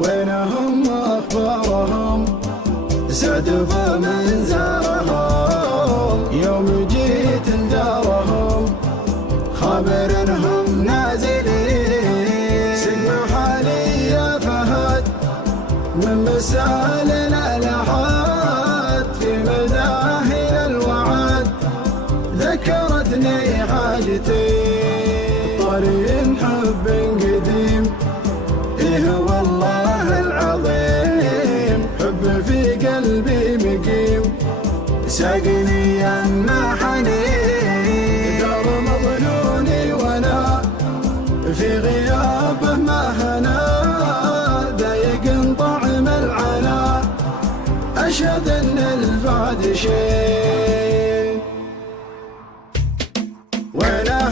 وينهم أخبارهم سعد بمن زارهم يوم جيت دارهم خبر انهم نازلين سقوا حالي يا فهد من مسال الالحاد في مداهن الوعد ذكرتني حاجتي طريق حب قديم إيه والله العظيم حب في قلبي مقيم ساقني يما حنين دار مظنوني وانا في غيابه ما هنا ضايق طعم العنا اشهد ان البعد شيء ولا